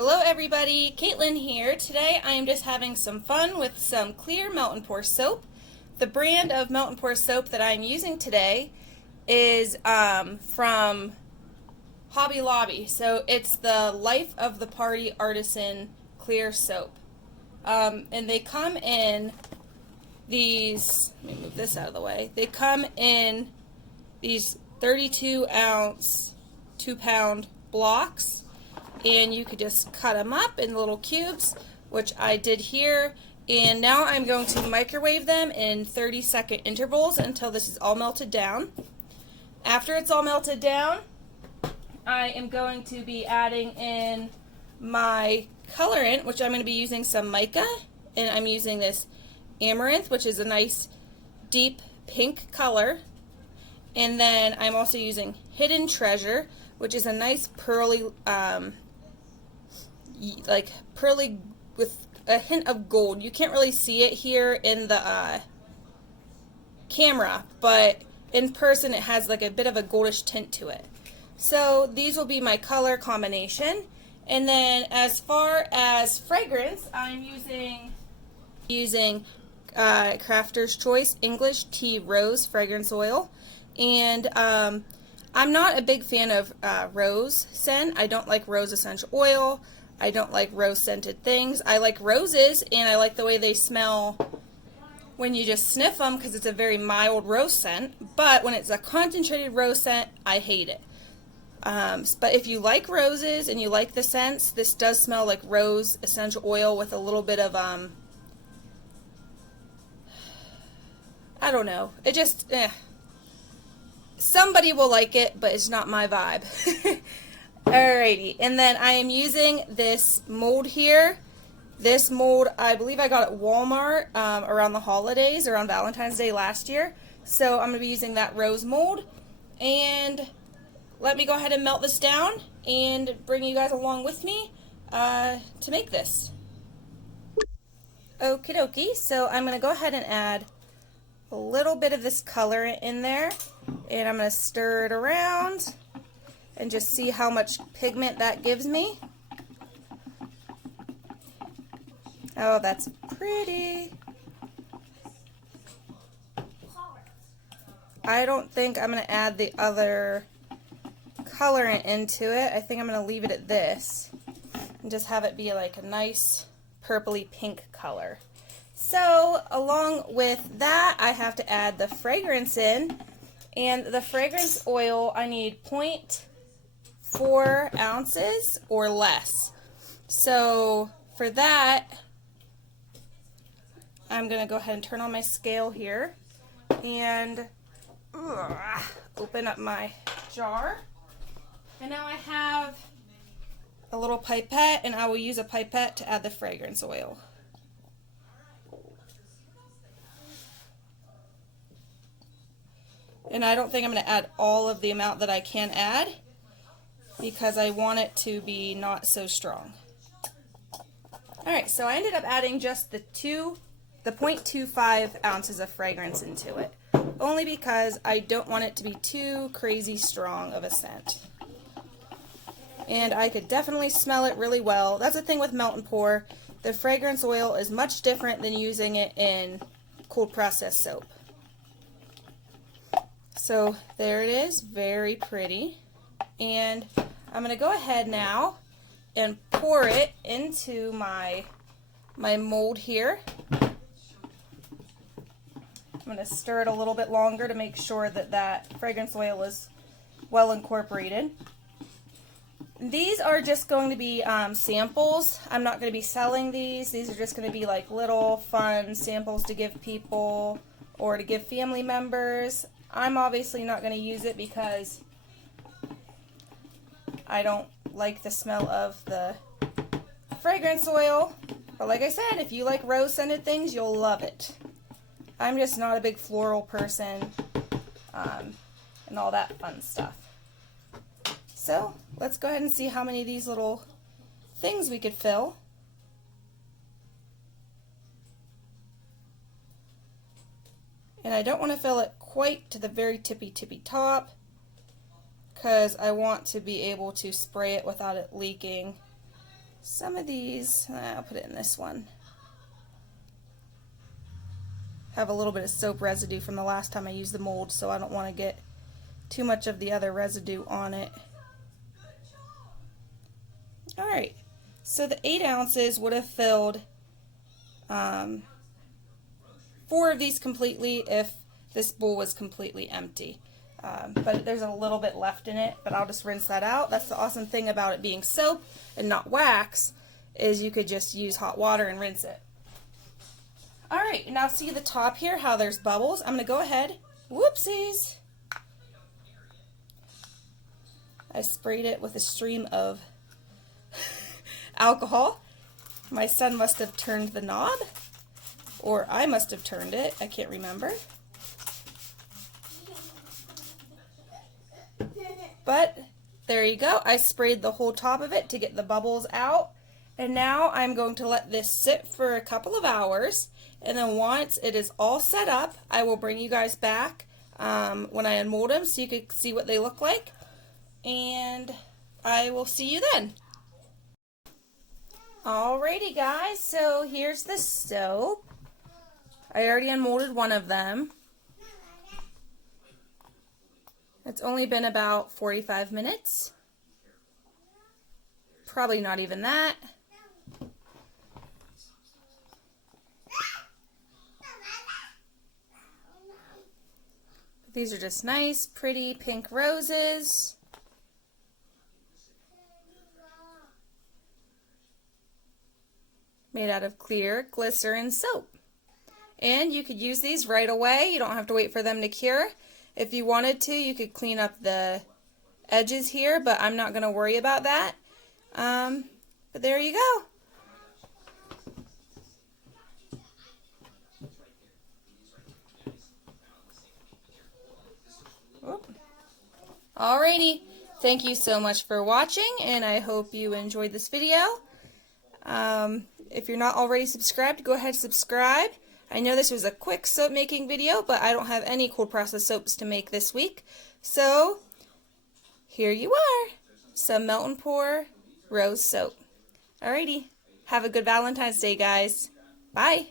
Hello everybody, Caitlin here. Today I am just having some fun with some clear melt and pour soap. The brand of melt and pour soap that I'm using today is from Hobby Lobby. So it's the Life of the Party Artisan Clear Soap. And they come in these, let me move this out of the way. They come in these 32 ounce, 2-pound blocks. And you could just cut them up in little cubes, which I did here. And now I'm going to microwave them in 30-second intervals until this is all melted down. After it's all melted down, I am going to be adding in my colorant, which I'm going to be using some mica. And I'm using this amaranth, which is a nice deep pink color. And then I'm also using Hidden Treasure, which is a nice pearly, pearly with a hint of gold. You can't really see it here in the camera, but in person it has like a bit of a goldish tint to it. So these will be my color combination. And then as far as fragrance, I'm using Crafter's Choice English Tea Rose Fragrance Oil. And I'm not a big fan of rose scent. I don't like rose essential oil. I don't like rose scented things. I like roses and I like the way they smell when you just sniff them because it's a very mild rose scent. But when it's a concentrated rose scent, I hate it. But if you like roses and you like the scents, this does smell like rose essential oil with a little bit of, I don't know. It just, somebody will like it, but it's not my vibe. Alrighty, and then I am using this mold here. This mold, I believe I got at Walmart around the holidays, around Valentine's Day last year. So I'm going to be using that rose mold. And let me go ahead and melt this down and bring you guys along with me to make this. Okie dokie, so I'm going to go ahead and add a little bit of this colorant in there. And I'm going to stir it around and just see how much pigment that gives me. Oh, that's pretty. I don't think I'm going to add the other colorant into it. I think I'm going to leave it at this and just have it be like a nice purpley pink color. So along with that, I have to add the fragrance in. And the fragrance oil, I need 0.4 ounces or less. So for that, I'm going to go ahead and turn on my scale here and open up my jar. And now I have a little pipette, and I will use a pipette to add the fragrance oil. And I don't think I'm going to add all of the amount that I can add because I want it to be not so strong. Alright, so I ended up adding just the 0.25 ounces of fragrance into it. Only because I don't want it to be too crazy strong of a scent. And I could definitely smell it really well. That's the thing with melt and pour. The fragrance oil is much different than using it in cold process soap. So there it is, very pretty. And I'm going to go ahead now and pour it into my mold here. I'm going to stir it a little bit longer to make sure that that fragrance oil is well incorporated. These are just going to be samples. I'm not going to be selling these. These are just going to be like little fun samples to give people or to give family members. I'm obviously not going to use it because I don't like the smell of the fragrance oil. But like I said, if you like rose scented things, you'll love it. I'm just not a big floral person and all that fun stuff. So let's go ahead and see how many of these little things we could fill. And I don't want to fill it quite to the very tippy top because I want to be able to spray it without it leaking Some of these, I'll put it in this one, have a little bit of soap residue from the last time I used the mold, so I don't want to get too much of the other residue on it. Alright, so the 8 ounces would have filled 4 of these completely if this bowl was completely empty. But there's a little bit left in it, but I'll just rinse that out. That's the awesome thing about it being soap and not wax, is you could just use hot water and rinse it. Alright, now see the top here, how there's bubbles? I'm going to go ahead, whoopsies! I sprayed it with a stream of alcohol. My son must have turned the knob, or I must have turned it, I can't remember. But there you go, I sprayed the whole top of it to get the bubbles out, and now I'm going to let this sit for a couple of hours, and then once it is all set up, I will bring you guys back when I unmold them so you can see what they look like, and I will see you then. Alrighty guys, so here's the soap. I already unmolded one of them. It's only been about 45 minutes. Probably not even that. These are just nice, pretty pink roses. Made out of clear glycerin soap. And you could use these right away. You don't have to wait for them to cure. If you wanted to, you could clean up the edges here, but I'm not going to worry about that. But there you go. Alrighty, thank you so much for watching, and I hope you enjoyed this video. If you're not already subscribed, go ahead and subscribe. I know this was a quick soap making video, but I don't have any cold process soaps to make this week. So, here you are, some Melt and Pour Rose soap. Alrighty, have a good Valentine's Day, guys. Bye.